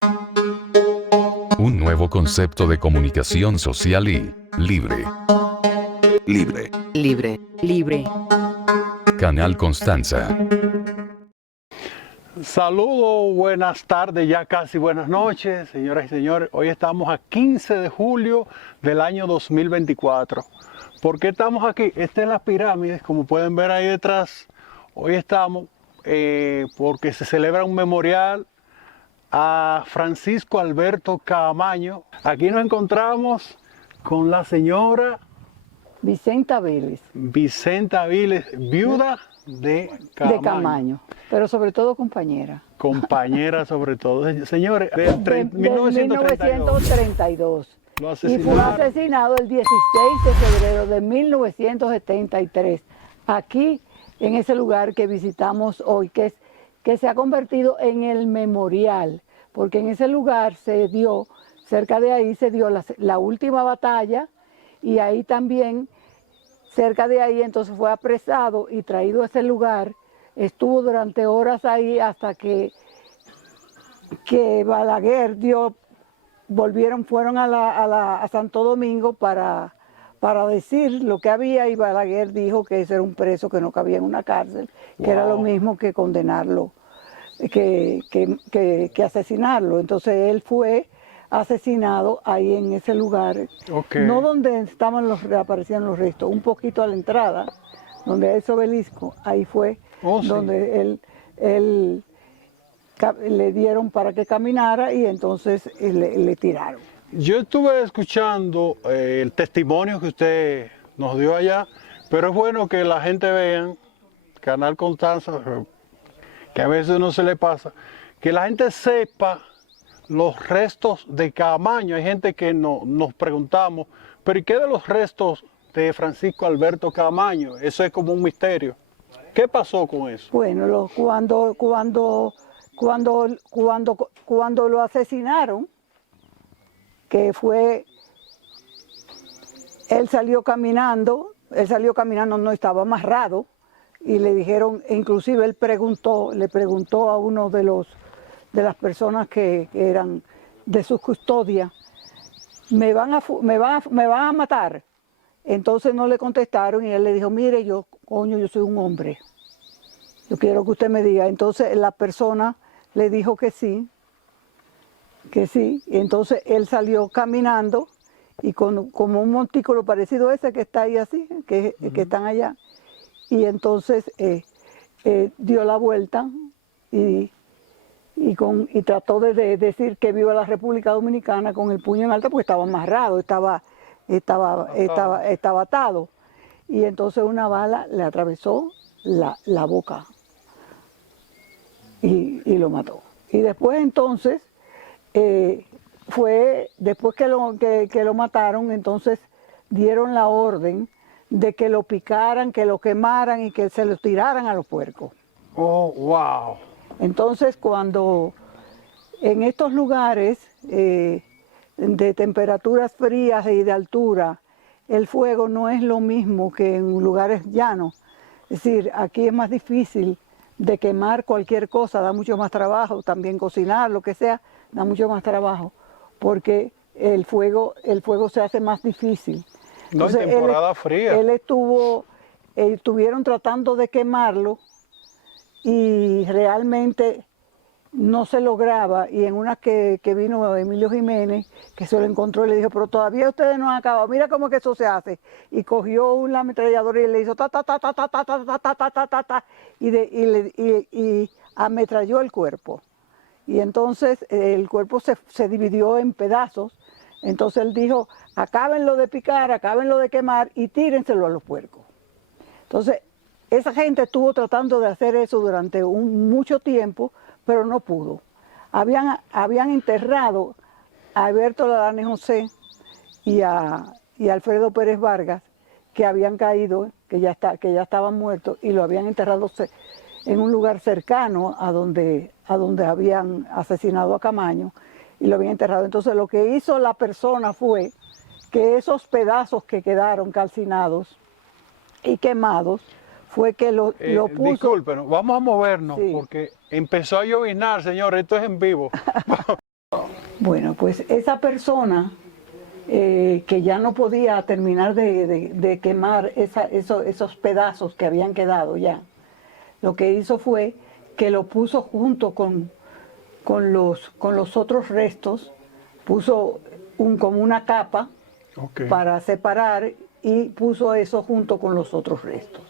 Un nuevo concepto de comunicación social y libre. Libre. Libre. Libre. Canal Constanza. Saludos, buenas tardes, ya casi buenas noches, señoras y señores. Hoy estamos a 15 de julio del año 2024. ¿Por qué estamos aquí? Esta es la pirámide, como pueden ver ahí detrás. Hoy estamos porque se celebra un memorial a Francisco Alberto Caamaño. Aquí nos encontramos con la señora Vicenta Vélez, Vicenta Viles, viuda de Caamaño. de Camaño, pero sobre todo compañera. Compañera sobre todo. Señores, De 1932. Lo Y fue asesinaron. asesinado el 16 de febrero de 1973, aquí en ese lugar que visitamos hoy, que se ha convertido en el memorial, porque en ese lugar se dio, cerca de ahí se dio la última batalla, y ahí también, cerca de ahí, entonces fue apresado y traído a ese lugar. Estuvo durante horas ahí hasta que Balaguer fueron a Santo Domingo para decir lo que había, y Balaguer dijo que ese era un preso que no cabía en una cárcel, que era lo mismo que condenarlo, que asesinarlo. Entonces él fue asesinado ahí en ese lugar, Okay. no donde aparecían los restos, un poquito a la entrada, donde hay ese obelisco, ahí fue Oh, sí. donde le dieron para que caminara, y entonces le tiraron. Yo estuve escuchando el testimonio que usted nos dio allá, pero es bueno que la gente vea, Canal Constanza, que a veces no se le pasa, que la gente sepa los restos de Caamaño. Hay gente que nos preguntamos, pero ¿y qué de los restos de Francisco Alberto Caamaño? Eso es como un misterio. ¿Qué pasó con eso? Bueno, cuando lo asesinaron, que fue, él salió caminando, no estaba amarrado, y le dijeron, e inclusive él le preguntó a uno de las personas que eran de su custodia, ¿me van a matar? Entonces no le contestaron, y él le dijo, mire, yo soy un hombre, yo quiero que usted me diga. Entonces la persona le dijo que sí, y entonces él salió caminando, y como un montículo parecido a ese que está ahí así, que están allá, y entonces dio la vuelta y trató de decir que viva la República Dominicana con el puño en alto, porque estaba amarrado, estaba atado. Y entonces una bala le atravesó la boca y lo mató. Y después entonces, después que lo mataron, entonces dieron la orden de que lo picaran, que lo quemaran y que se lo tiraran a los puercos. Oh, wow. Entonces, cuando en estos lugares de temperaturas frías y de altura, el fuego no es lo mismo que en lugares llanos. Es decir, aquí es más difícil de quemar cualquier cosa, da mucho más trabajo, también cocinar, lo que sea, da mucho más trabajo, porque el fuego se hace más difícil. No, en temporada fría. Estuvieron tratando de quemarlo, y realmente no se lograba, y en una que vino Emilio Jiménez, que se lo encontró y le dijo, pero todavía ustedes no han acabado, mira cómo que eso se hace, y cogió una ametralladora y le hizo ta ta ta ta ta ta ta ta ta ta ta ta, y ametralló el cuerpo, y entonces el cuerpo se dividió en pedazos. Entonces él dijo, acábenlo de picar, acábenlo de quemar y tírenselo a los puercos. Entonces esa gente estuvo tratando de hacer eso durante mucho tiempo, pero no pudo. Habían enterrado a Alberto Ladrán José y a Alfredo Pérez Vargas, que habían caído, que ya estaban muertos, y lo habían enterrado en un lugar cercano a donde habían asesinado a Caamaño, y lo habían enterrado. Entonces lo que hizo la persona fue que esos pedazos que quedaron calcinados y quemados, fue que lo puso. Discúlpenos, vamos a movernos, Sí. porque empezó a lloviznar, señor, esto es en vivo. Bueno, pues esa persona que ya no podía terminar de quemar esos pedazos que habían quedado ya, lo que hizo fue que lo puso junto con los otros restos, puso como una capa para separar y puso eso junto con los otros restos.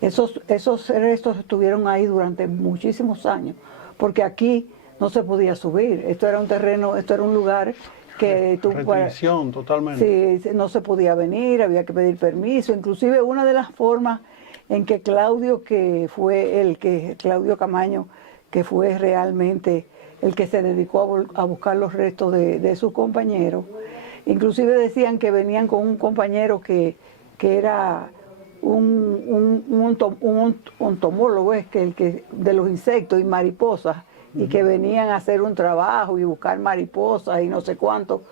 Esos restos estuvieron ahí durante muchísimos años, porque aquí no se podía subir. Esto era un terreno, esto era un lugar que restricción totalmente. Sí, no se podía venir, había que pedir permiso. Inclusive una de las formas en que Claudio Camaño, que fue realmente el que se dedicó a buscar los restos de sus compañeros, inclusive decían que venían con un compañero que era un entomólogo, es que el que de los insectos y mariposas, y que venían a hacer un trabajo y buscar mariposas y no sé cuánto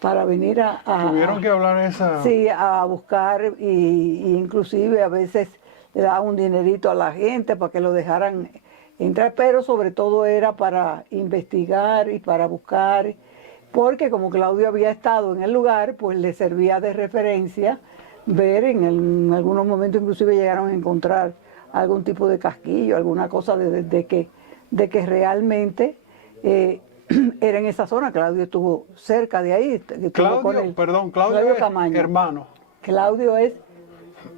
para venir tuvieron que hablar esa... Sí, a buscar y inclusive a veces le daban un dinerito a la gente para que lo dejaran entrar, pero sobre todo era para investigar y para buscar, porque como Claudio había estado en el lugar, pues le servía de referencia ver, en algunos momentos inclusive llegaron a encontrar algún tipo de casquillo, alguna cosa de que realmente era en esa zona. Claudio estuvo cerca de ahí. Claudio es Camaño. Hermano. Claudio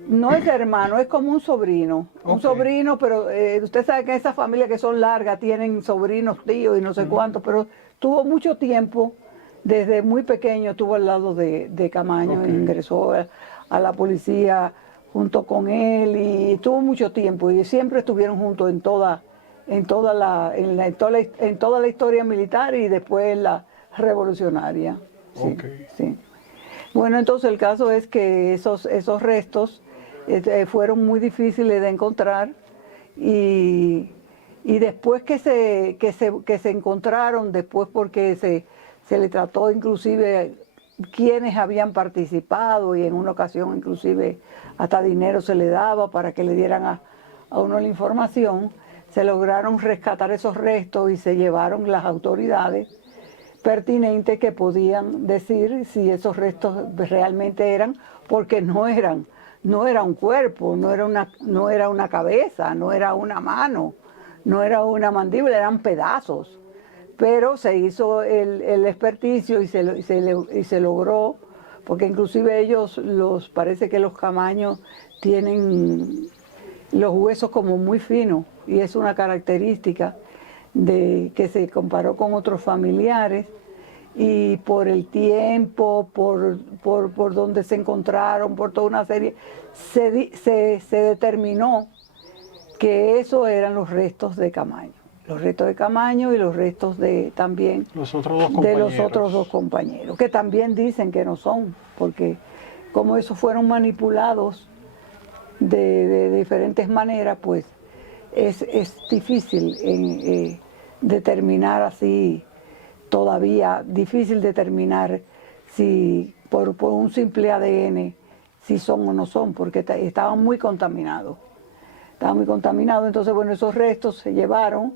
no es hermano, es como un sobrino. Un sobrino, pero usted sabe que esas familias que son largas tienen sobrinos, tíos y no sé cuántos, pero tuvo mucho tiempo, desde muy pequeño estuvo al lado de Camaño, ingresó a la policía junto con él y tuvo mucho tiempo y siempre estuvieron juntos en toda la historia militar y después la revolucionaria. Sí, sí. Bueno, entonces el caso es que esos restos fueron muy difíciles de encontrar y después que se encontraron, después porque se le trató inclusive quienes habían participado y en una ocasión inclusive hasta dinero se le daba para que le dieran a uno la información, se lograron rescatar esos restos y se llevaron las autoridades pertinentes que podían decir si esos restos realmente eran, porque no era un cuerpo, no era una cabeza, no era una mano, no era una mandíbula, eran pedazos. Pero se hizo el experticio y se logró, porque inclusive ellos, parece que los Camaños tienen los huesos como muy finos, y es una característica que se comparó con otros familiares, y por el tiempo, por donde se encontraron, por toda una serie, se determinó que eso eran los restos de Camaño. Los restos de Camaño y los restos también de los otros dos compañeros, que también dicen que no son, porque como esos fueron manipulados de diferentes maneras, pues es difícil determinar así, todavía difícil determinar si por un simple ADN si son o no son, porque estaban muy contaminados. Estaban muy contaminados, entonces bueno, esos restos se llevaron.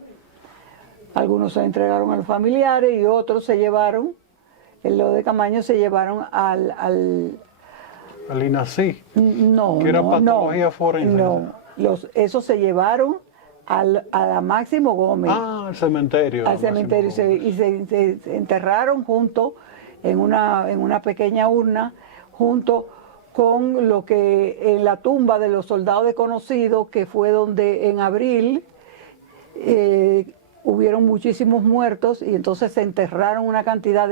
Algunos se entregaron a los familiares y otros se llevaron, en lo de Camaño se llevaron al INACI, no, que era patología forense. No, esos se llevaron a la Máximo Gómez. Al cementerio. Al cementerio y se enterraron junto en una pequeña urna, junto con lo que en la tumba de los soldados desconocidos, que fue donde en abril hubieron muchísimos muertos y entonces se enterraron una cantidad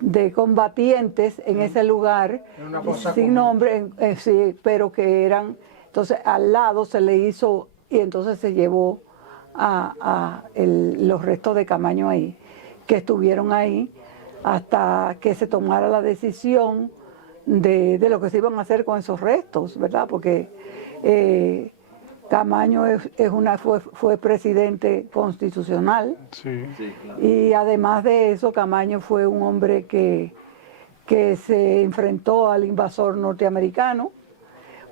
de combatientes en ese lugar, sin nombre, sí, pero que eran, entonces al lado se le hizo, y entonces se llevó los restos de Camaño ahí, que estuvieron ahí hasta que se tomara la decisión de lo que se iban a hacer con esos restos, ¿verdad? Porque Camaño fue presidente constitucional. Sí. Sí, claro. Y además de eso, Camaño fue un hombre que se enfrentó al invasor norteamericano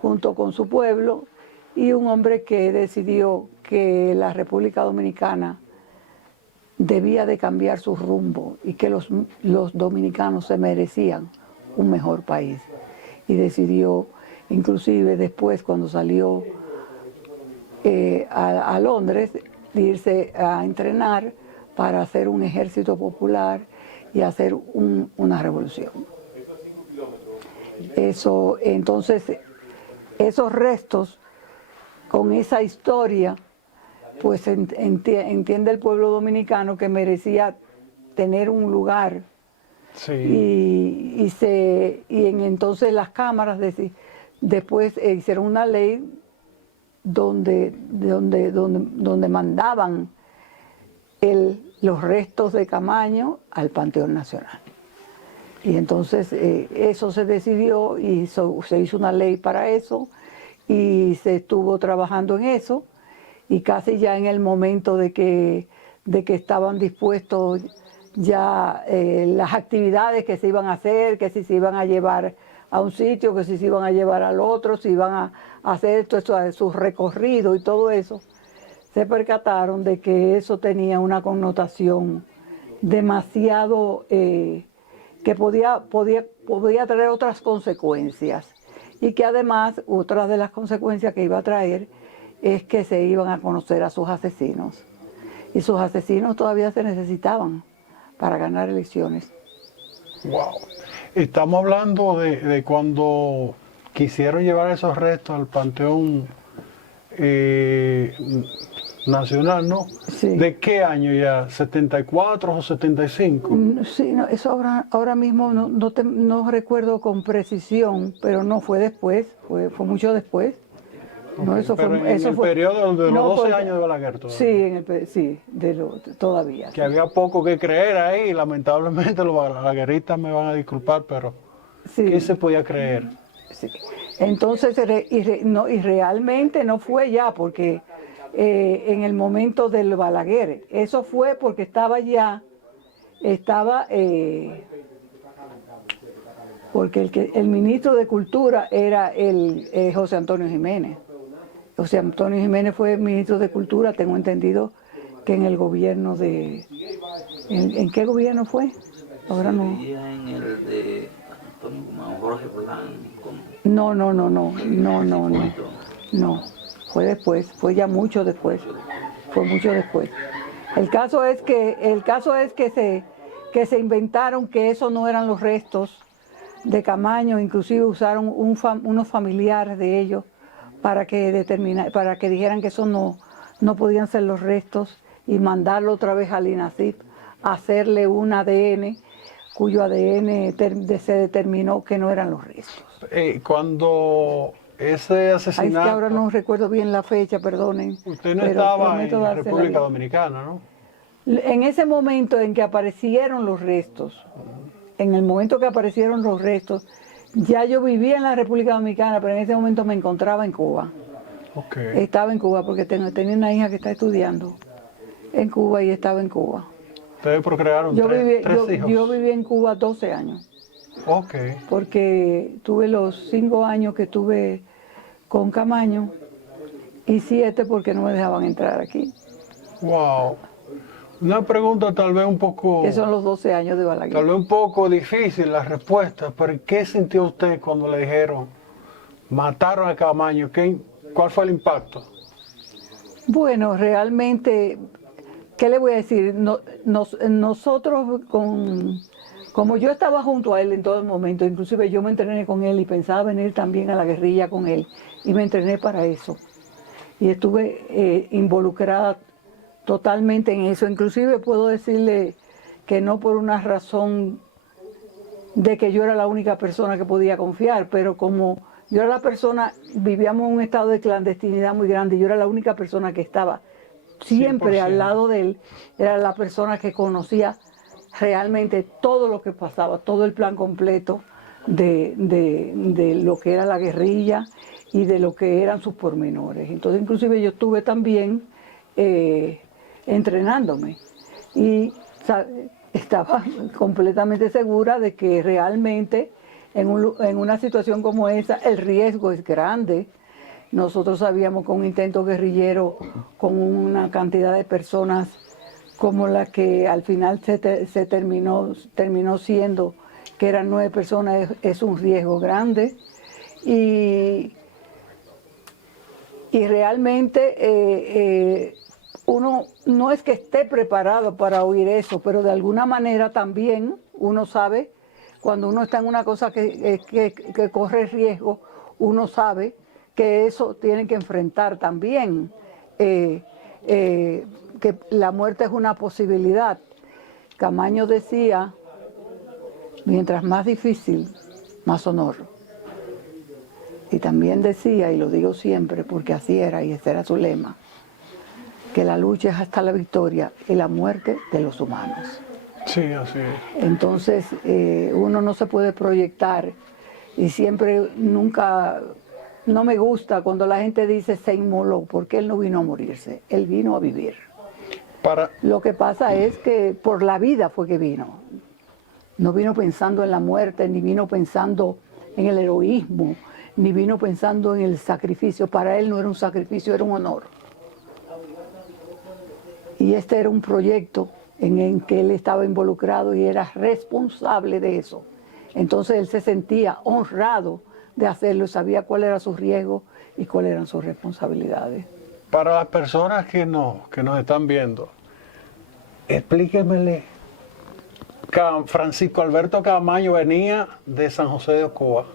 junto con su pueblo, y un hombre que decidió que la República Dominicana debía de cambiar su rumbo y que los dominicanos se merecían un mejor país. Y decidió, inclusive después cuando salió a Londres, irse a entrenar para hacer un ejército popular y hacer una revolución. Eso, entonces, esos restos, con esa historia, pues entiende el pueblo dominicano que merecía tener un lugar. Sí. Entonces las cámaras después hicieron una ley donde mandaban los restos de Camaño al Panteón Nacional. Y entonces eso se decidió y se hizo una ley para eso y se estuvo trabajando en eso y casi ya en el momento de que estaban dispuestos ya las actividades que se iban a hacer, que si se iban a llevar a un sitio, que si se iban a llevar al otro, si iban a hacer sus recorridos y todo eso, se percataron de que eso tenía una connotación demasiado que podía traer otras consecuencias y que además otra de las consecuencias que iba a traer es que se iban a conocer a sus asesinos y sus asesinos todavía se necesitaban para ganar elecciones. Wow. Estamos hablando de cuando quisieron llevar esos restos al Panteón Nacional, ¿no? Sí. ¿De qué año ya? ¿74 o 75? Sí, no, eso ahora mismo no recuerdo con precisión, pero no fue después, fue mucho después. No, eso pero fue, en el fue, periodo de los no, 12 porque- años de Balaguer todavía. Sí, todavía. Que había poco que creer ahí, lamentablemente los balagueristas me van a disculpar, pero Sí, ¿qué se podía creer? sí. Entonces, y realmente no fue ya, porque en el momento del Balaguer, eso fue porque porque el ministro de Cultura era José Antonio Jiménez. José Antonio Jiménez fue ministro de Cultura, tengo entendido que en el gobierno ¿En qué gobierno fue? Ahora no. En el de Antonio Guzmán, Jorge Blanco. No, fue después, fue ya mucho después, fue mucho después. El caso es que se inventaron que eso no eran los restos de Camaño, inclusive usaron unos familiares de ellos para que dijeran que eso no podían ser los restos y mandarlo otra vez al INASIF a hacerle un ADN cuyo ADN se determinó que no eran los restos. Cuando ese Ahí asesinato, es que ahora no recuerdo bien la fecha, perdonen. usted no pero estaba prometo en la dársela República bien. Dominicana, ¿no? En ese momento en que aparecieron los restos, ya yo vivía en la República Dominicana, pero en ese momento me encontraba en Cuba. Okay. Estaba en Cuba porque tenía una hija que está estudiando en Cuba y estaba en Cuba. Ustedes procrearon Yo tres hijos. yo viví en Cuba 12 años, Ok. porque tuve los 5 años que estuve con Camaño y 7 porque no me dejaban entrar aquí. Wow. Una pregunta tal vez un poco, Que son los 12 años de Balaguer. tal vez un poco difícil la respuesta, pero ¿qué sintió usted cuando le dijeron mataron a Camaño? ¿Cuál fue el impacto? Bueno, realmente, ¿qué le voy a decir? Nosotros, como yo estaba junto a él en todo el momento, inclusive yo me entrené con él y pensaba venir también a la guerrilla con él, y me entrené para eso. Y estuve involucrada totalmente en eso. Inclusive puedo decirle que no por una razón de que yo era la única persona que podía confiar, pero como yo era la persona, vivíamos en un estado de clandestinidad muy grande, yo era la única persona que estaba siempre 100%. al lado de él, era la persona que conocía realmente todo lo que pasaba, todo el plan completo de lo que era la guerrilla y de lo que eran sus pormenores. Entonces inclusive yo estuve también entrenándome y estaba completamente segura de que realmente en una situación como esa el riesgo es grande. Nosotros sabíamos que un intento guerrillero con una cantidad de personas como la que al final se terminó siendo, que eran 9 personas, es un riesgo grande. Y realmente uno no es que esté preparado para oír eso, pero de alguna manera también uno sabe, cuando uno está en una cosa que corre riesgo, uno sabe que eso tiene que enfrentar también, que la muerte es una posibilidad. Camaño decía, mientras más difícil, más honor. Y también decía, y lo digo siempre porque así era y ese era su lema, que la lucha es hasta la victoria y la muerte de los humanos. Sí, así es. Entonces uno no se puede proyectar y siempre, nunca, no me gusta cuando la gente dice se inmoló, porque él no vino a morirse, él vino a vivir. Lo que pasa es que por la vida fue que vino. No vino pensando en la muerte, ni vino pensando en el heroísmo, ni vino pensando en el sacrificio. Para él no era un sacrificio, era un honor. Y este era un proyecto en que él estaba involucrado y era responsable de eso. Entonces él se sentía honrado de hacerlo, sabía cuál era su riesgo y cuáles eran sus responsabilidades. Para las personas que nos están viendo, explíquemele. Francisco Alberto Camaño venía de San José de Ocoa.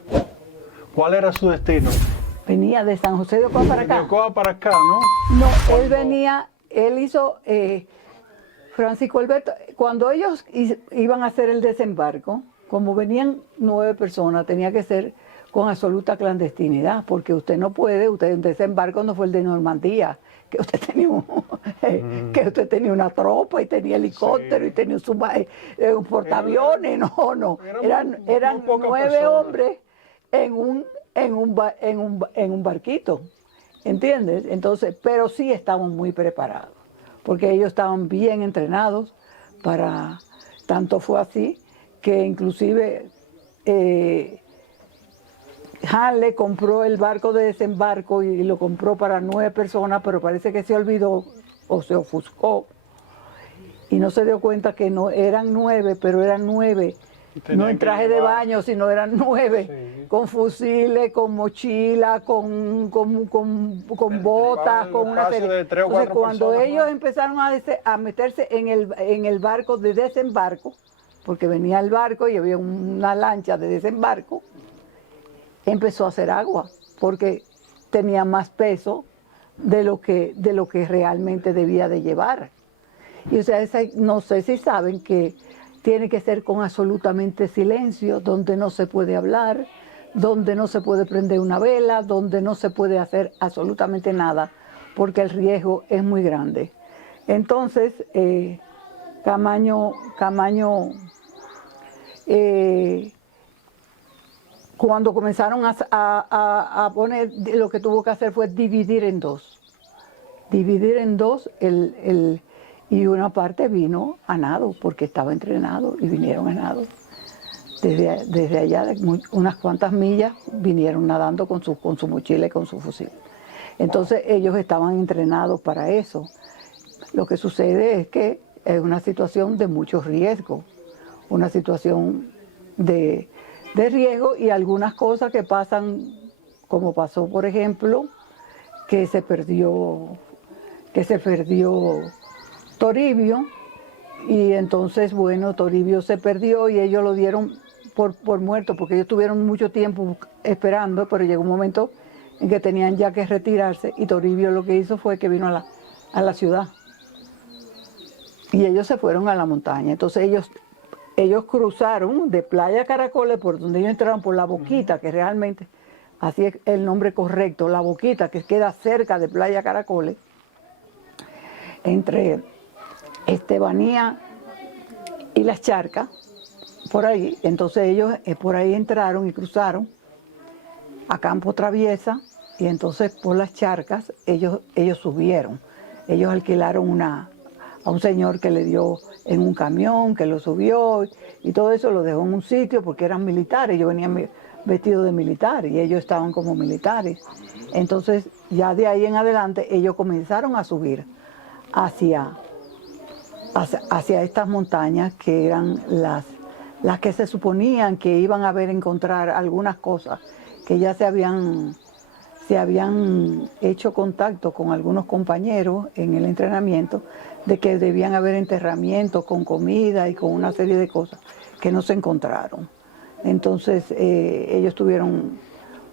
¿Cuál era su destino? Venía de San José de Ocoa para acá. De Ocoa para acá, ¿no? No, él venía, él hizo, Francisco Alberto, cuando ellos iban a hacer el desembarco, como venían 9 personas, tenía que ser con absoluta clandestinidad, porque usted no puede, un desembarco no fue el de Normandía, que usted tenía una tropa y tenía helicóptero, sí, y tenía un portaaviones, no, eran 9 hombres en un barquito, ¿entiendes? Entonces, pero sí estaban muy preparados, porque ellos estaban bien entrenados para, tanto fue así, que inclusive Hanley compró el barco de desembarco y lo compró para 9 personas, pero parece que se olvidó o se ofuscó y no se dio cuenta que no eran 9, pero eran 9, no en traje de baño, sino eran 9, sí, con fusiles, con mochila, con botas, con una serie. De 3 o 4 Entonces, cuando personas ellos más empezaron a meterse en el barco de desembarco, porque venía el barco y había una lancha de desembarco, empezó a hacer agua, porque tenía más peso de lo que realmente debía de llevar. Y ustedes no sé si saben que tiene que ser con absolutamente silencio, donde no se puede hablar, donde no se puede prender una vela, donde no se puede hacer absolutamente nada, porque el riesgo es muy grande. Entonces, Camaño cuando comenzaron a poner, lo que tuvo que hacer fue dividir en dos. Y una parte vino a nado, porque estaba entrenado y vinieron a nado. Desde allá, de unas cuantas millas, vinieron nadando con su mochila y con su fusil. Entonces ellos estaban entrenados para eso. Lo que sucede es que es una situación de mucho riesgo, una situación de riesgo y algunas cosas que pasan, como pasó, por ejemplo, que se perdió Toribio, y entonces, bueno, Toribio se perdió y ellos lo dieron por muerto, porque ellos tuvieron mucho tiempo esperando, pero llegó un momento en que tenían ya que retirarse, y Toribio lo que hizo fue que vino a la ciudad. Y ellos se fueron a la montaña. Entonces ellos cruzaron de Playa Caracoles, por donde ellos entraron, por La Boquita, que realmente, así es el nombre correcto, La Boquita, que queda cerca de Playa Caracoles, entre Estebanía y Las Charcas, por ahí. Entonces ellos por ahí entraron y cruzaron a Campo Traviesa, y entonces por Las Charcas ellos subieron. Ellos alquilaron a un señor que le dio en un camión, que lo subió, y todo eso lo dejó en un sitio porque eran militares. Ellos venían vestidos de militares y ellos estaban como militares. Entonces ya de ahí en adelante ellos comenzaron a subir hacia hacia estas montañas que eran las que se suponían que iban a encontrar algunas cosas que ya se habían hecho contacto con algunos compañeros en el entrenamiento, de que debían haber enterramientos con comida y con una serie de cosas que no se encontraron. Entonces ellos tuvieron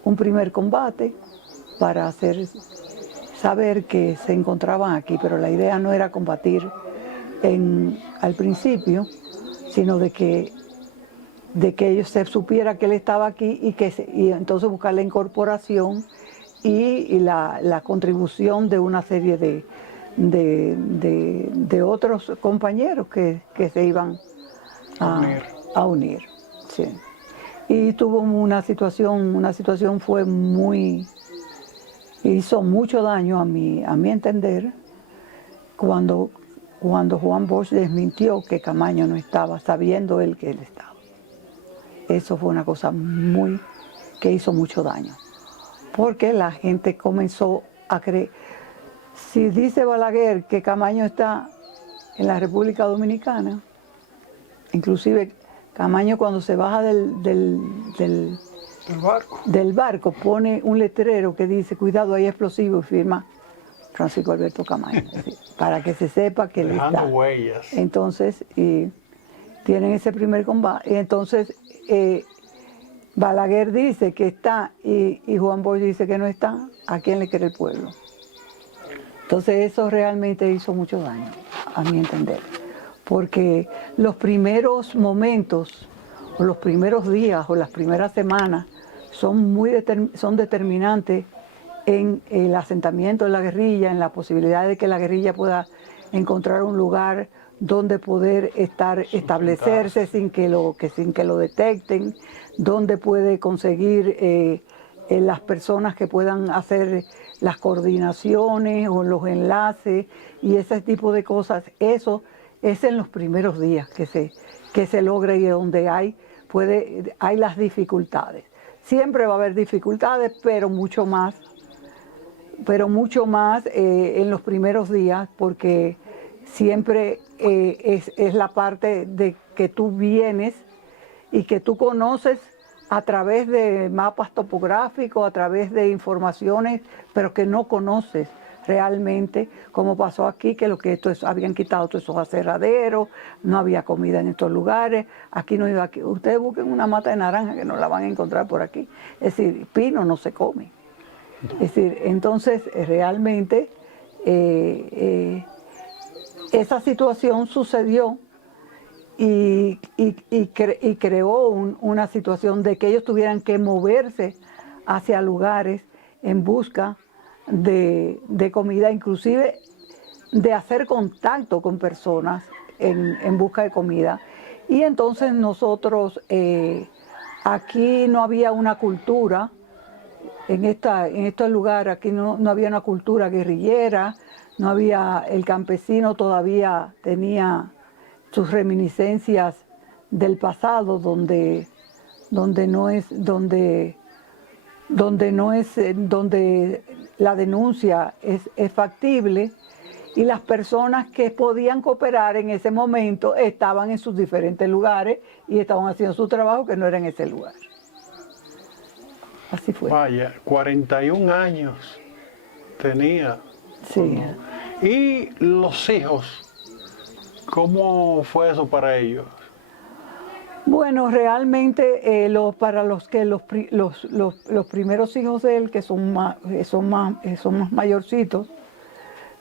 un primer combate para hacer saber que se encontraban aquí, pero la idea no era combatir al principio, sino de que ellos se supiera que él estaba aquí y entonces buscar la incorporación y la contribución de una serie de otros compañeros que se iban a unir. Sí. Y tuvo una situación fue hizo mucho daño a mi entender cuando Juan Bosch desmintió que Camaño no estaba, sabiendo él que él estaba. Eso fue una cosa que hizo mucho daño, porque la gente comenzó a creer. Si dice Balaguer que Camaño está en la República Dominicana, inclusive Camaño cuando se baja del barco pone un letrero que dice cuidado, hay explosivo, y firma Francisco Alberto Camaño, es decir, para que se sepa que él está. Dejando huellas. Entonces, tienen ese primer combate, y entonces Balaguer dice que está y Juan Bosch dice que no está. ¿A quién le cree el pueblo? Entonces eso realmente hizo mucho daño, a mi entender, porque los primeros momentos, o los primeros días, o las primeras semanas, son determinantes en el asentamiento de la guerrilla, en la posibilidad de que la guerrilla pueda encontrar un lugar donde poder establecerse sin que lo detecten, donde puede conseguir las personas que puedan hacer las coordinaciones o los enlaces y ese tipo de cosas. Eso es en los primeros días que se logra y donde hay las dificultades. Siempre va a haber dificultades, pero mucho más en los primeros días, porque siempre es la parte de que tú vienes y que tú conoces a través de mapas topográficos, a través de informaciones, pero que no conoces realmente, como pasó aquí, que habían quitado todos esos aserraderos, no había comida en estos lugares, aquí no iba, ustedes busquen una mata de naranja que no la van a encontrar por aquí, es decir, pino no se come. Es decir, entonces realmente esa situación sucedió y creó una situación de que ellos tuvieran que moverse hacia lugares en busca de comida, inclusive de hacer contacto con personas en busca de comida. Y entonces nosotros, aquí no había una cultura, en estos lugares aquí no había una cultura guerrillera, no había, el campesino todavía tenía sus reminiscencias del pasado, donde la denuncia es factible, y las personas que podían cooperar en ese momento estaban en sus diferentes lugares y estaban haciendo su trabajo que no era en ese lugar. Así fue. Vaya, 41 años tenía. Sí. ¿Y los hijos? ¿Cómo fue eso para ellos? Bueno, realmente para los primeros hijos de él, que son más mayorcitos,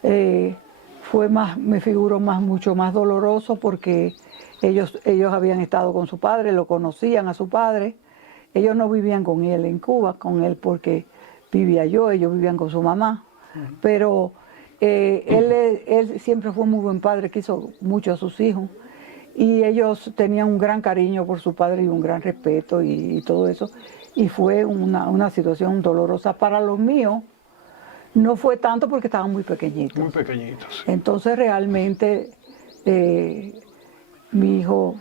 me figuro mucho más doloroso, porque ellos habían estado con su padre, lo conocían a su padre. Ellos no vivían con él en Cuba, con él porque vivía yo, ellos vivían con su mamá. Pero él siempre fue muy buen padre, quiso mucho a sus hijos. Y ellos tenían un gran cariño por su padre y un gran respeto y todo eso. Y fue una situación dolorosa. Para los míos no fue tanto porque estaban muy pequeñitos. Muy pequeñitos. Entonces realmente mi hijo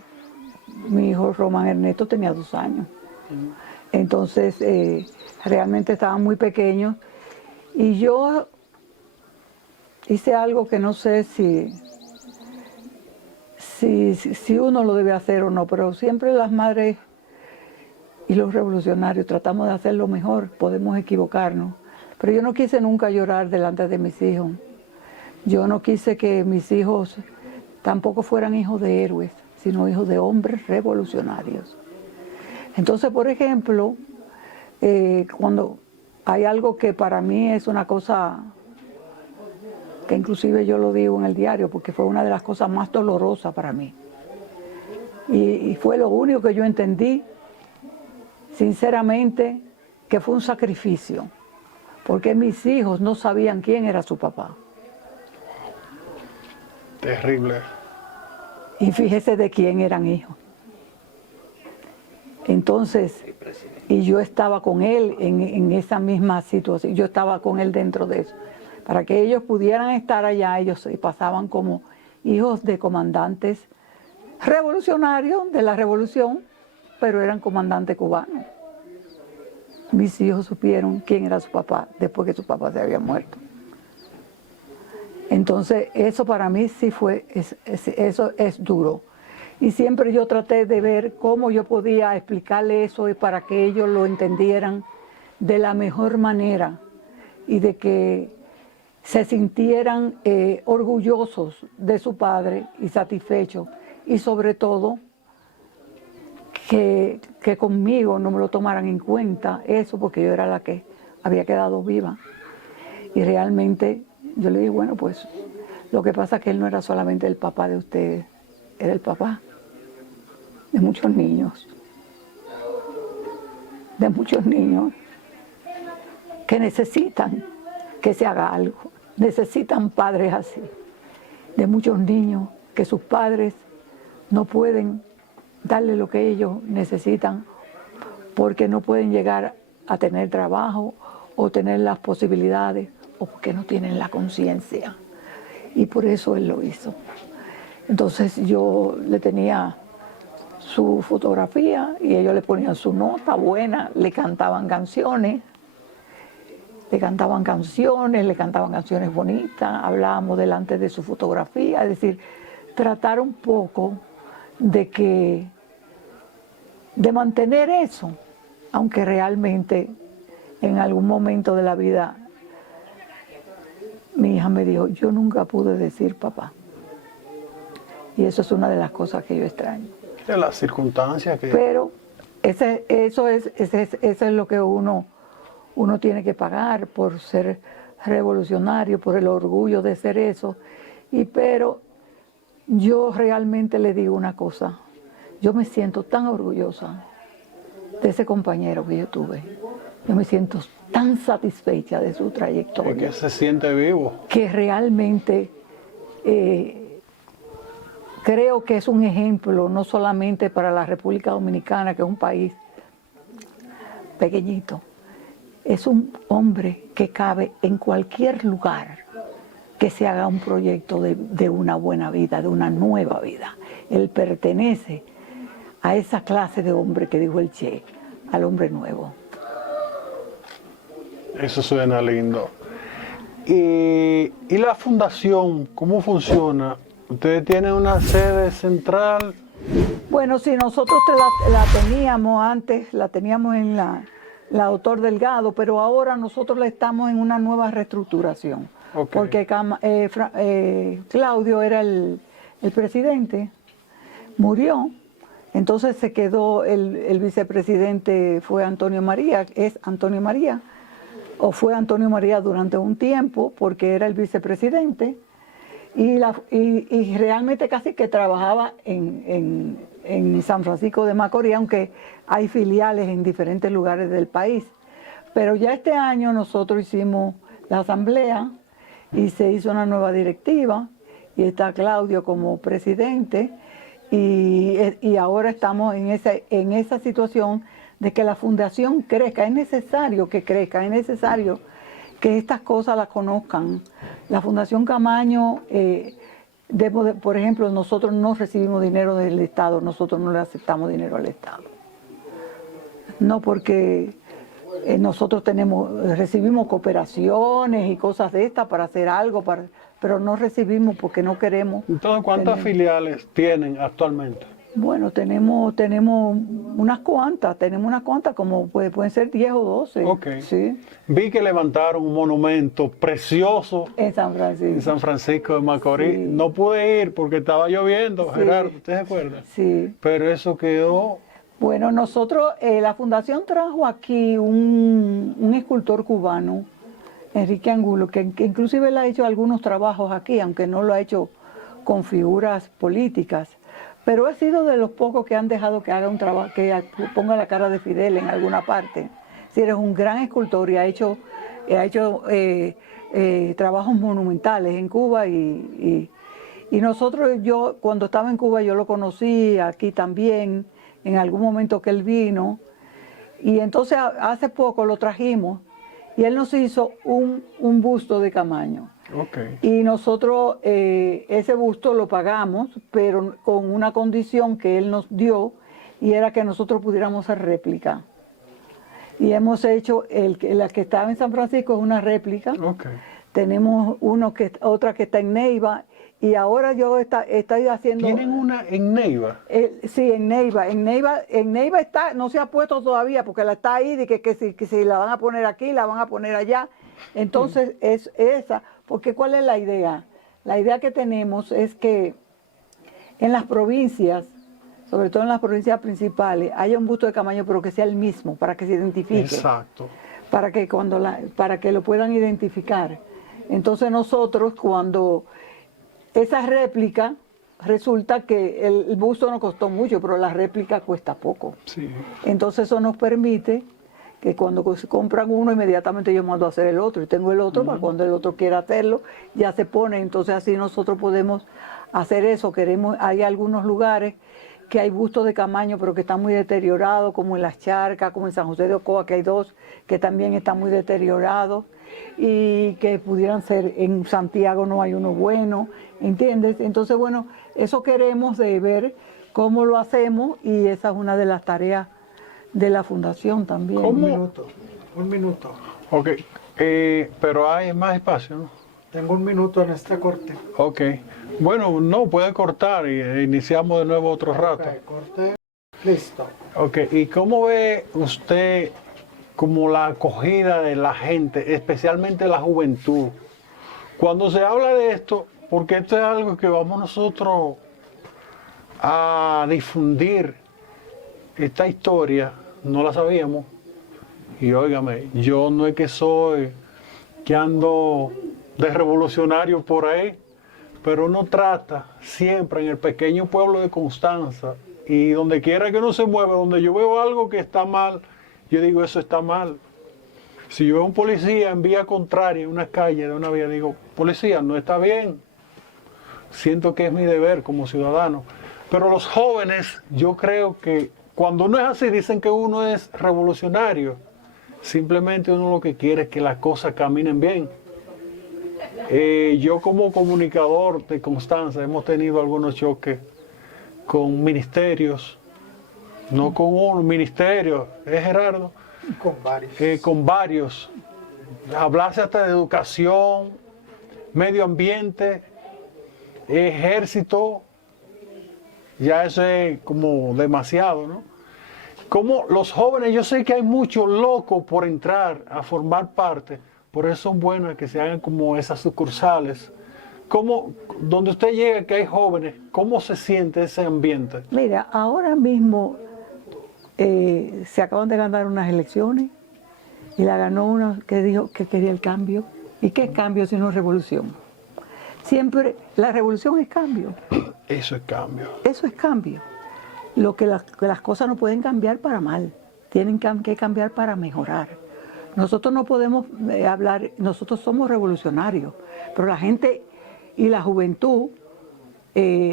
Román Ernesto tenía 2 años. Entonces realmente estaban muy pequeños. Y yo hice algo que no sé si si uno lo debe hacer o no, pero siempre las madres y los revolucionarios tratamos de hacer lo mejor, podemos equivocarnos. Pero yo no quise nunca llorar delante de mis hijos. Yo no quise que mis hijos tampoco fueran hijos de héroes, sino hijos de hombres revolucionarios. Entonces, por ejemplo, cuando hay algo que para mí es una cosa que inclusive yo lo digo en el diario, porque fue una de las cosas más dolorosas para mí. Y fue lo único que yo entendí, sinceramente, que fue un sacrificio, porque mis hijos no sabían quién era su papá. Terrible. Y fíjese de quién eran hijos. Entonces, y yo estaba con él en esa misma situación, yo estaba con él dentro de eso. Para que ellos pudieran estar allá, ellos se pasaban como hijos de comandantes revolucionarios de la revolución, pero eran comandantes cubanos. Mis hijos supieron quién era su papá después que su papá se había muerto. Entonces, eso para mí sí fue, eso es duro. Y siempre yo traté de ver cómo yo podía explicarle eso y para que ellos lo entendieran de la mejor manera y de que se sintieran orgullosos de su padre y satisfechos. Y sobre todo, que conmigo no me lo tomaran en cuenta eso, porque yo era la que había quedado viva. Y realmente yo le dije, bueno, pues lo que pasa es que él no era solamente el papá de ustedes, era el papá de muchos niños que necesitan que se haga algo, necesitan padres así, de muchos niños que sus padres no pueden darle lo que ellos necesitan porque no pueden llegar a tener trabajo o tener las posibilidades o porque no tienen la conciencia. Y por eso él lo hizo. Entonces yo le tenía su fotografía y ellos le ponían su nota buena, le cantaban canciones bonitas, hablábamos delante de su fotografía, es decir, tratar un poco de mantener eso, aunque realmente en algún momento de la vida mi hija me dijo, yo nunca pude decir papá. Y eso es una de las cosas que yo extraño. De las circunstancias que... Pero eso es lo que uno tiene que pagar por ser revolucionario, por el orgullo de ser eso. Pero yo realmente le digo una cosa, yo me siento tan orgullosa de ese compañero que yo tuve. Yo me siento tan satisfecha de su trayectoria. Es que se siente vivo. Que realmente creo que es un ejemplo, no solamente para la República Dominicana, que es un país pequeñito. Es un hombre que cabe en cualquier lugar que se haga un proyecto de una buena vida, de una nueva vida. Él pertenece a esa clase de hombre que dijo el Che, al hombre nuevo. Eso suena lindo. ¿Y la fundación, cómo funciona? ¿Ustedes tienen una sede central? Bueno, sí, nosotros la teníamos antes, la teníamos en la Doctor Delgado, pero ahora nosotros estamos en una nueva reestructuración. Okay. Porque Claudio era el presidente, murió, entonces se quedó el vicepresidente, fue Antonio María, es Antonio María, o fue Antonio María durante un tiempo, porque era el vicepresidente, y realmente casi que trabajaba en San Francisco de Macorís, aunque hay filiales en diferentes lugares del país. Pero ya este año nosotros hicimos la asamblea y se hizo una nueva directiva y está Claudio como presidente y ahora estamos en esa situación de que la fundación crezca. Es necesario que crezca, es necesario que estas cosas las conozcan. La Fundación Camaño, por ejemplo, nosotros no recibimos dinero del Estado, nosotros no le aceptamos dinero al Estado. No, porque nosotros recibimos cooperaciones y cosas de estas para hacer algo, para pero no recibimos porque no queremos. Entonces, ¿cuántas tener- filiales tienen actualmente? Bueno, tenemos unas cuantas, como pueden ser 10 o 12. Ok. Sí, Vi que levantaron un monumento precioso en San Francisco. en San Francisco de Macorís. Sí. No pude ir porque estaba lloviendo, Sí. Gerardo, ¿usted se acuerda? Sí. Pero eso quedó... Bueno, nosotros, la fundación trajo aquí un escultor cubano, Enrique Angulo, que inclusive él ha hecho algunos trabajos aquí, aunque no lo ha hecho con figuras políticas. Pero ha sido de los pocos que han dejado que haga un trabajo, que ponga la cara de Fidel en alguna parte. Si eres un gran escultor y ha hecho trabajos monumentales en Cuba y nosotros, yo cuando estaba en Cuba yo lo conocí aquí también, en algún momento que él vino, y entonces hace poco lo trajimos y él nos hizo un busto de Camaño. Okay. Y nosotros ese busto lo pagamos, pero con una condición que él nos dio, y era que nosotros pudiéramos hacer réplica. Y hemos hecho, la que estaba en San Francisco es una réplica. Okay. Tenemos otra que está en Neiva, y ahora yo estoy haciendo... ¿Tienen una en Neiva? Sí, en Neiva. En Neiva está, no se ha puesto todavía, porque la está ahí, de que si la van a poner aquí, la van a poner allá. Entonces, es esa, porque ¿cuál es la idea? La idea que tenemos es que en las provincias, sobre todo en las provincias principales, haya un busto de Camaño, pero que sea el mismo, para que se identifique. Exacto. Para que lo puedan identificar. Entonces nosotros, cuando esa réplica, resulta que el busto no costó mucho, pero la réplica cuesta poco. Sí. Entonces eso nos permite que cuando se compran uno, inmediatamente yo mando a hacer el otro, y tengo el otro para cuando el otro quiera hacerlo, ya se pone. Entonces así nosotros podemos hacer eso. Hay algunos lugares que hay bustos de Camaño, pero que están muy deteriorados, como en Las Charcas, como en San José de Ocoa, que hay dos que también están muy deteriorados, y que pudieran ser, en Santiago no hay uno bueno, ¿entiendes? Entonces, bueno, eso queremos de ver cómo lo hacemos, y esa es una de las tareas de la fundación también. ¿Cómo? Un minuto. Ok, pero hay más espacio, ¿no? Tengo un minuto en este corte. Ok. Bueno, no, puede cortar y iniciamos de nuevo otro rato. Ok, corte. Listo. Ok, ¿y cómo ve usted como la acogida de la gente, especialmente la juventud? Cuando se habla de esto, porque esto es algo que vamos nosotros a difundir, esta historia, no la sabíamos, y óigame, yo no es que ando de revolucionario por ahí, pero uno trata siempre en el pequeño pueblo de Constanza, y donde quiera que uno se mueva, donde yo veo algo que está mal, yo digo, eso está mal. Si yo veo a un policía en vía contraria, en una calle de una vía, digo, policía, no está bien. Siento que es mi deber como ciudadano. Pero los jóvenes, yo creo que cuando uno es así, dicen que uno es revolucionario. Simplemente uno lo que quiere es que las cosas caminen bien. Yo como comunicador de Constanza hemos tenido algunos choques con ministerios, no con uno, ministerios, Gerardo, Con varios. con varios. Hablarse hasta de educación, medio ambiente, ejército, ya eso es como demasiado, ¿no? Como los jóvenes, yo sé que hay muchos locos por entrar a formar parte, por eso son buenas que se hagan como esas sucursales. ¿Cómo, donde usted llega que hay jóvenes, cómo se siente ese ambiente? Mira, ahora mismo se acaban de ganar unas elecciones y la ganó uno que dijo que quería el cambio. ¿Y qué es cambio si no es revolución? Siempre la revolución es cambio. Eso es cambio. Eso es cambio. Lo que las cosas no pueden cambiar para mal, tienen que cambiar para mejorar. Nosotros no podemos hablar, nosotros somos revolucionarios, pero la gente y la juventud,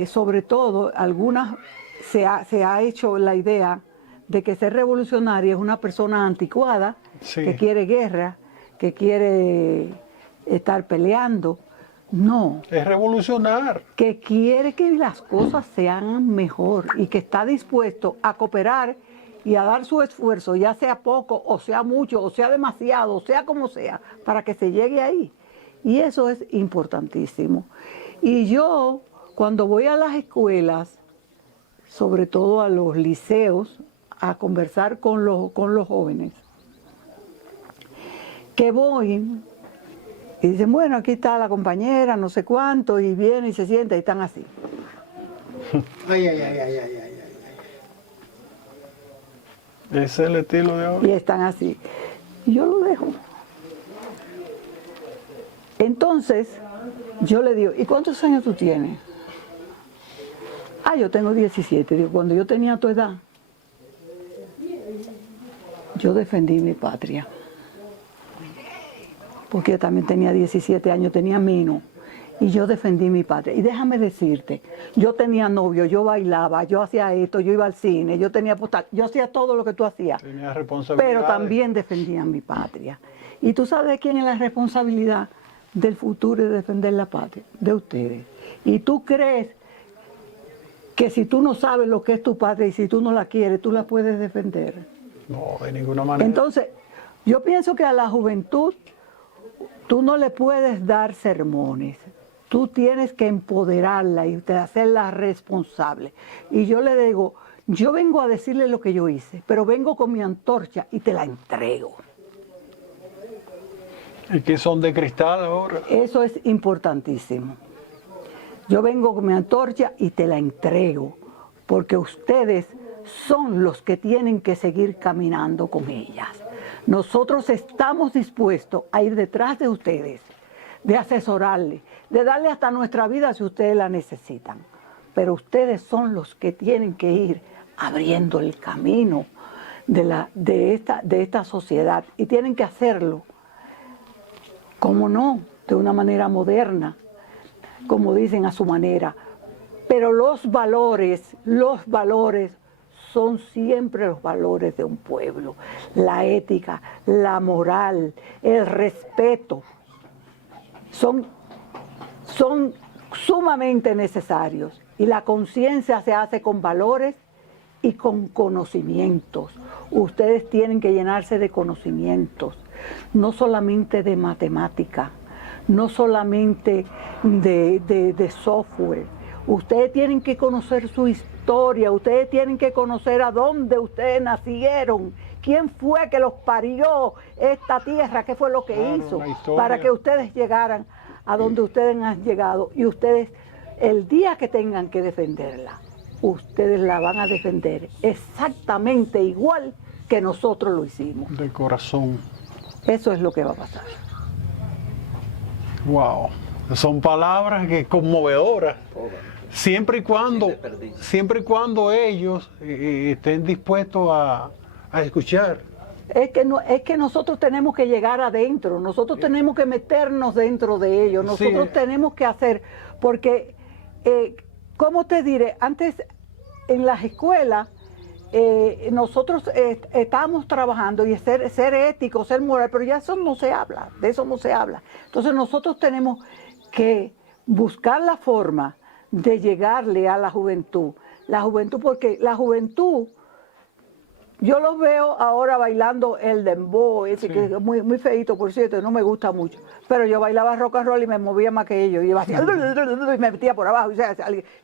sobre todo, algunas se ha hecho la idea de que ser revolucionario es una persona anticuada, Sí. que quiere guerra, que quiere estar peleando. No, Es revolucionar. que quiere que las cosas se hagan mejor y que está dispuesto a cooperar y a dar su esfuerzo, ya sea poco, o sea mucho, o sea demasiado, o sea como sea, para que se llegue ahí. Y eso es importantísimo. Y yo, cuando voy a las escuelas, sobre todo a los liceos, a conversar con los jóvenes, que voy y dicen, bueno, aquí está la compañera, no sé cuánto, y viene y se sienta y están así. Ay, ay, ay, ay, ay, ay, ay. Ese es el estilo de ahora. Y están así. Y yo lo dejo. Entonces, yo le digo, ¿y cuántos años tú tienes? Ah, yo tengo 17. Digo, cuando yo tenía tu edad, yo defendí mi patria. Porque yo también tenía 17 años, tenía menos. Y yo defendí mi patria. Y déjame decirte, yo tenía novio, yo bailaba, yo hacía esto, yo iba al cine, yo tenía postal, yo hacía todo lo que tú hacías. Tenía responsabilidad. Pero también defendía mi patria. ¿Y tú sabes de quién es la responsabilidad del futuro de defender la patria? De ustedes. ¿Y tú crees que si tú no sabes lo que es tu patria y si tú no la quieres, tú la puedes defender? No, de ninguna manera. Entonces, yo pienso que a la juventud tú no le puedes dar sermones. Tú tienes que empoderarla y hacerla responsable. Y yo le digo, yo vengo a decirle lo que yo hice, pero vengo con mi antorcha y te la entrego. ¿Y qué son de cristal ahora? Eso es importantísimo. Yo vengo con mi antorcha y te la entrego, porque ustedes son los que tienen que seguir caminando con ellas. Nosotros estamos dispuestos a ir detrás de ustedes, de asesorarles, de darle hasta nuestra vida si ustedes la necesitan. Pero ustedes son los que tienen que ir abriendo el camino de esta sociedad y tienen que hacerlo, como no, de una manera moderna, como dicen a su manera. Pero los valores son siempre los valores de un pueblo. La ética, la moral, el respeto, son sumamente necesarios. Y la conciencia se hace con valores y con conocimientos. Ustedes tienen que llenarse de conocimientos, no solamente de matemática, no solamente de software. Ustedes tienen que conocer su historia, ustedes tienen que conocer a dónde ustedes nacieron, quién fue que los parió esta tierra, qué fue lo que Claro, hizo, la historia. para que ustedes llegaran a donde ustedes han llegado. Y ustedes, el día que tengan que defenderla, ustedes la van a defender exactamente igual que nosotros lo hicimos. De corazón. Eso es lo que va a pasar. Wow. Son palabras que conmovedoras. Siempre y cuando ellos estén dispuestos a escuchar. Es que nosotros tenemos que llegar adentro, nosotros tenemos que meternos dentro de ellos, nosotros Sí. tenemos que hacer, porque, ¿cómo te diré? Antes en las escuelas nosotros estábamos trabajando y ser éticos, ser moral, pero ya eso no se habla, de eso no se habla. Entonces nosotros tenemos que buscar la forma de llegarle a la juventud, porque la juventud, yo los veo ahora bailando el dembow, ese Sí. que es muy, muy feíto, por cierto, no me gusta mucho, pero yo bailaba rock and roll y me movía más que ellos, y me metía por abajo,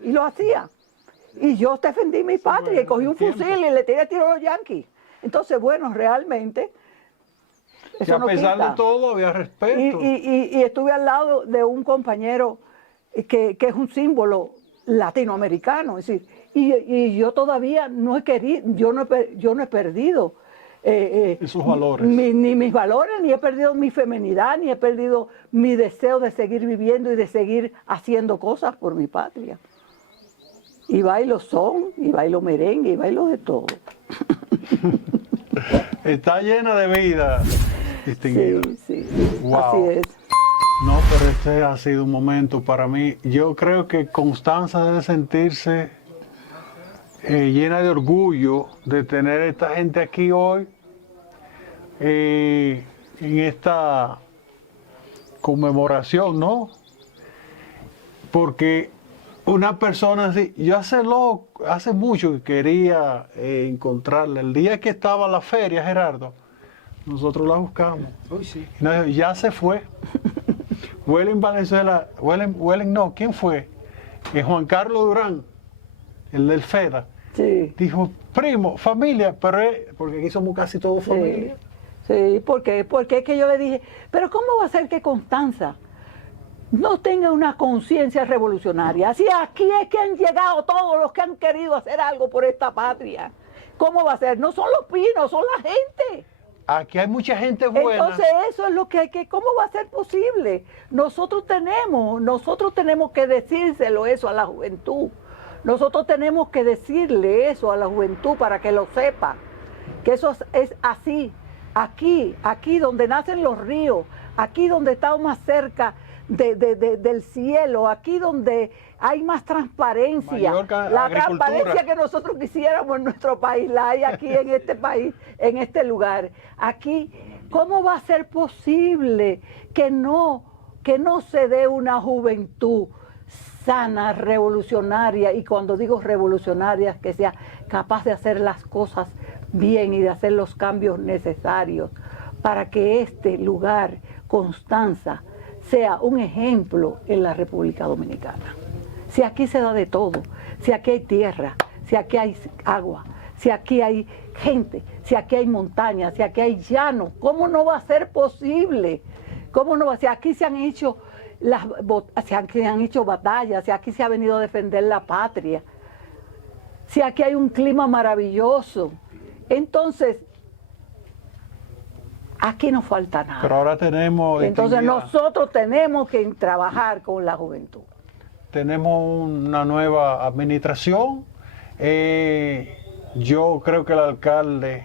y lo hacía. Y yo defendí mi patria y cogí un fusil y le tiré tiro a los yanquis. Entonces, bueno, realmente, Que eso a no pesar quita. de todo había respeto. Y estuve al lado de un compañero que es un símbolo latinoamericano, es decir, y yo todavía no he querido, yo no he perdido Esos valores. ni mis valores, ni he perdido mi feminidad, ni he perdido mi deseo de seguir viviendo y de seguir haciendo cosas por mi patria. Y bailo son, y bailo merengue, y bailo de todo. Está llena de vida, distinguida. Sí, Wow. así es. No, pero este ha sido un momento para mí. Yo creo que Constanza debe sentirse llena de orgullo de tener esta gente aquí hoy en esta conmemoración, ¿no? Porque una persona así, yo hace mucho que quería encontrarla. El día que estaba la feria, Gerardo, nosotros la buscamos. Uy, sí. No, ya se fue. Wellen Valenzuela, Wellen no, ¿quién fue? Juan Carlos Durán, el del FEDA, Sí. dijo, primo, familia, pero porque aquí somos casi todos familia. Sí, porque es que yo le dije, pero ¿cómo va a ser que Constanza no tenga una conciencia revolucionaria? Si aquí es que han llegado todos los que han querido hacer algo por esta patria, ¿cómo va a ser? No son los pinos, son la gente. Aquí hay mucha gente buena. Entonces eso es lo que hay que, ¿cómo va a ser posible? Nosotros tenemos que decírselo eso a la juventud. Nosotros tenemos que decirle eso a la juventud para que lo sepa, que eso es así. Aquí donde nacen los ríos, aquí donde estamos más cerca del cielo, aquí donde hay más transparencia, la transparencia que nosotros quisiéramos en nuestro país, la hay aquí en este país, en este lugar. Aquí, ¿cómo va a ser posible que no se dé una juventud sana, revolucionaria, y cuando digo revolucionaria, que sea capaz de hacer las cosas bien y de hacer los cambios necesarios para que este lugar, Constanza, sea un ejemplo en la República Dominicana? Si aquí se da de todo, si aquí hay tierra, si aquí hay agua, si aquí hay gente, si aquí hay montañas, si aquí hay llano, ¿cómo no va a ser posible? ¿Cómo no va? Si aquí se han hecho batallas, si aquí se ha venido a defender la patria, si aquí hay un clima maravilloso, entonces aquí no falta nada. Pero ahora tenemos... Entonces nosotros tenemos que trabajar con la juventud. Tenemos una nueva administración. Yo creo que el alcalde,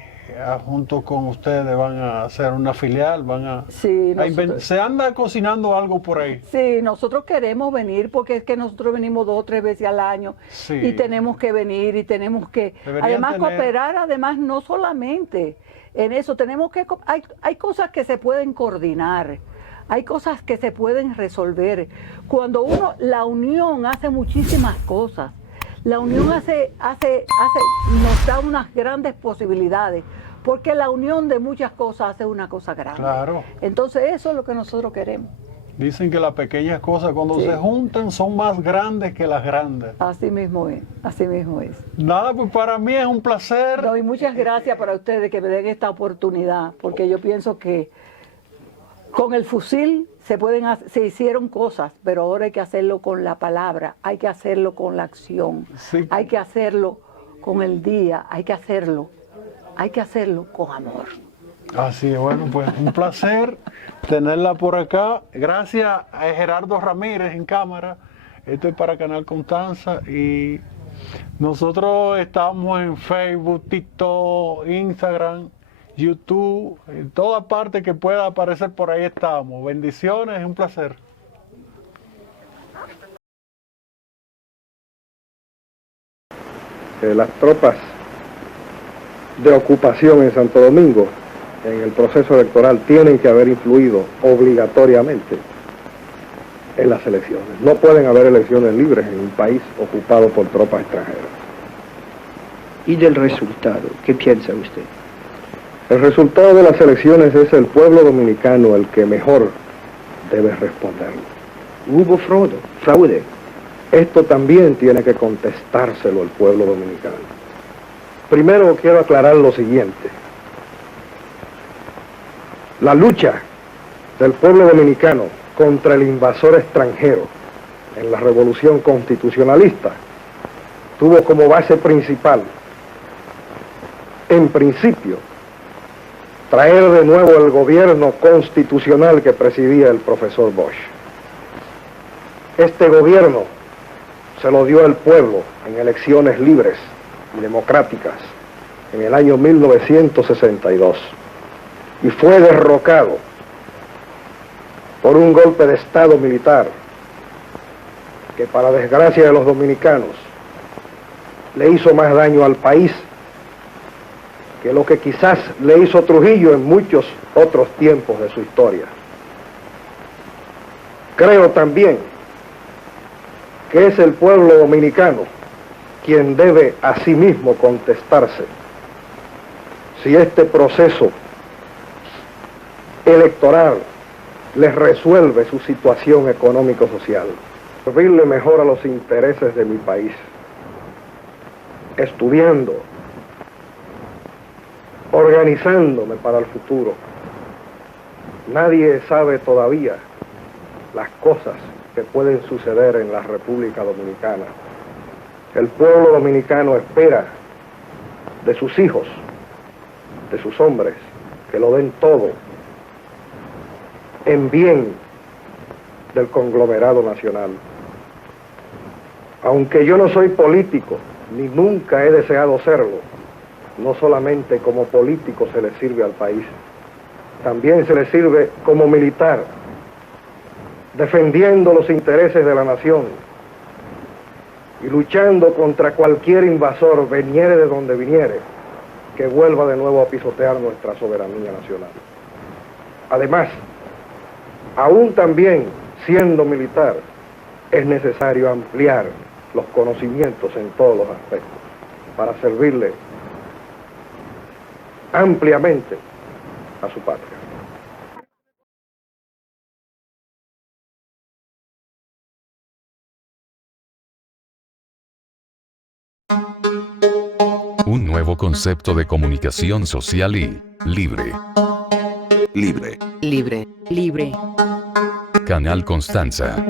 junto con ustedes, van a hacer una filial, se anda cocinando algo por ahí. Sí, nosotros queremos venir porque es que nosotros venimos 2 o 3 veces al año, sí, y tenemos que venir y tenemos que cooperar, además no solamente en eso, hay cosas que se pueden coordinar. Hay cosas que se pueden resolver. Cuando la unión hace muchísimas cosas. La unión nos da unas grandes posibilidades, porque la unión de muchas cosas hace una cosa grande. Claro. Entonces eso es lo que nosotros queremos. Dicen que las pequeñas cosas cuando se juntan son más grandes que las grandes. Así mismo es, así mismo es. Nada, pues para mí es un placer. No, y muchas gracias para ustedes que me den esta oportunidad, porque yo pienso que con el fusil se hicieron cosas, pero ahora hay que hacerlo con la palabra, hay que hacerlo con la acción, hay que hacerlo con el día, hay que hacerlo con amor. Así es, bueno, pues un placer tenerla por acá. Gracias a Gerardo Ramírez en cámara. Esto es para Canal Constanza y nosotros estamos en Facebook, TikTok, Instagram, YouTube, en toda parte que pueda aparecer por ahí estamos. Bendiciones, es un placer. Las tropas de ocupación en Santo Domingo en el proceso electoral tienen que haber influido obligatoriamente en las elecciones. No pueden haber elecciones libres en un país ocupado por tropas extranjeras. ¿Y del resultado? ¿Qué piensa usted? El resultado de las elecciones es el pueblo dominicano el que mejor debe responderlo. ¿Hubo fraude? Esto también tiene que contestárselo el pueblo dominicano. Primero quiero aclarar lo siguiente. La lucha del pueblo dominicano contra el invasor extranjero en la revolución constitucionalista tuvo como base principal, en principio, traer de nuevo el gobierno constitucional que presidía el profesor Bosch. Este gobierno se lo dio al pueblo en elecciones libres y democráticas en el año 1962 y fue derrocado por un golpe de Estado militar que, para desgracia de los dominicanos, le hizo más daño al país que lo que quizás le hizo Trujillo en muchos otros tiempos de su historia. Creo también que es el pueblo dominicano quien debe a sí mismo contestarse si este proceso electoral les resuelve su situación económico-social. Servirle mejor a los intereses de mi país, estudiando, organizándome para el futuro. Nadie sabe todavía las cosas que pueden suceder en la República Dominicana. El pueblo dominicano espera de sus hijos, de sus hombres, que lo den todo en bien del conglomerado nacional. Aunque yo no soy político, ni nunca he deseado serlo, no solamente como político se le sirve al país, también se le sirve como militar, defendiendo los intereses de la nación y luchando contra cualquier invasor, viniere de donde viniere, que vuelva de nuevo a pisotear nuestra soberanía nacional. Además, aún también siendo militar, es necesario ampliar los conocimientos en todos los aspectos para servirle ampliamente a su patria. Un nuevo concepto de comunicación social y libre. Libre. Libre. Libre. Canal Constanza.